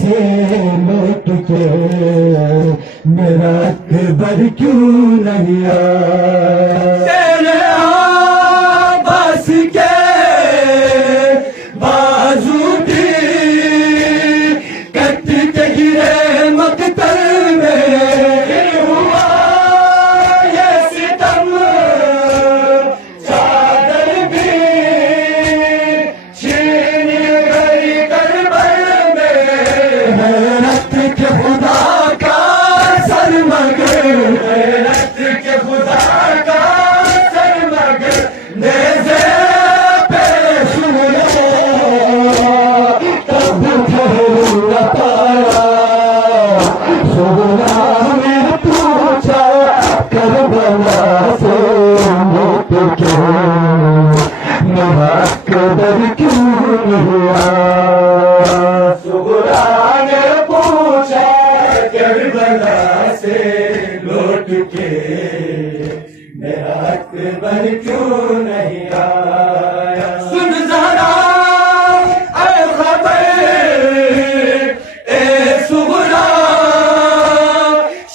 سے لوٹ کے میرا اکبر کیوں نہیں آیا؟ تیرے عباس کے بازو بھی کٹ کے گرے مقتل میں، ہوا یہ ستم چادر بھی چھین گئی کربل میں، حیرت کے خدا کا سر مگر، حیرت کے خدا کا سر مگر، نیزے پہ سویا تب ٹھہر نہ پایا، سونا میں پوچھا کربلا سے لوٹ کے میرا اکبر کیوں نہیں آیا؟ سغرا نے پوچھا کربلا سے لوٹ کے میرا اکبر کیوں نہیں آیا؟ سن ذرا اے خبر اے سغرا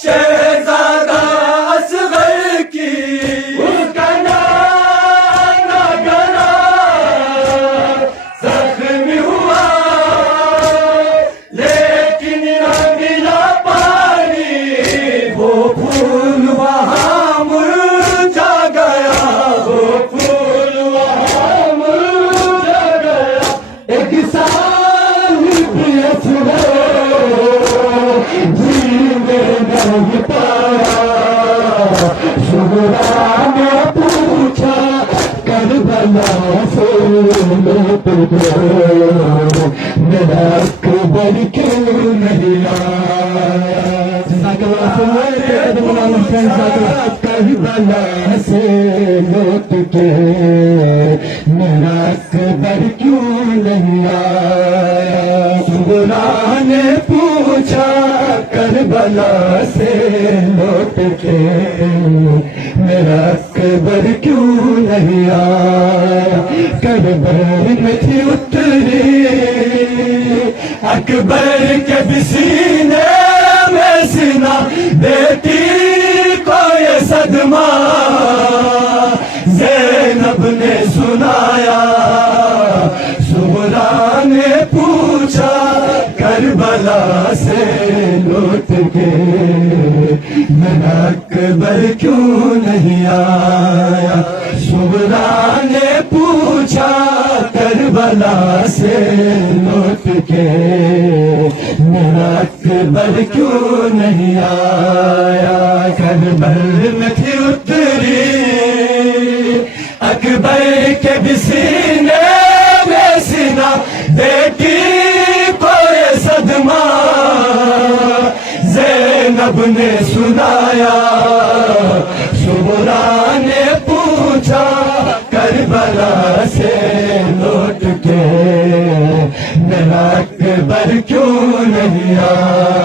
شہزادہ اصغر کی، اس کا نانا گنا زخمی ہوا لیکن نہ ملا پانی، وہ پھول وہاں مرجھا گیا، وہ پھول وہاں مرجھا گیا، ایک سال بھی جینے نہیں پایا، سغرا نے پوچھا کربلا سے لوٹ کے میرا اکبر کیوں نہیں آیا؟ کربلا سے لوٹ کے میرا اکبر کیوں نہیں آیا؟ سغرا نے پوچھا کربلا سے لوٹ کے میرا اکبر کیوں نہیں آیا؟ کربل میں تھی اتری اکبر کے بھی سینے میں سینا، بیٹی کو یہ صدمہ زینب نے سنایا، سغرا نے پوچھا کربلا سے لوٹ کے میرا اکبر کیوں نہیں آیا؟ سغرا نے پوچھا کربلا سے لوٹ کے میرا اکبر کیوں نہیں آیا؟ کربل میں تھی اتری اکبر کے بھی سینے میں سینا، بیٹی کو یہ صدمہ زینب نے سنایا، سغرا نے پوچھا کربلا سے لوٹ کے میرا اکبر کیوں نہیں آیا؟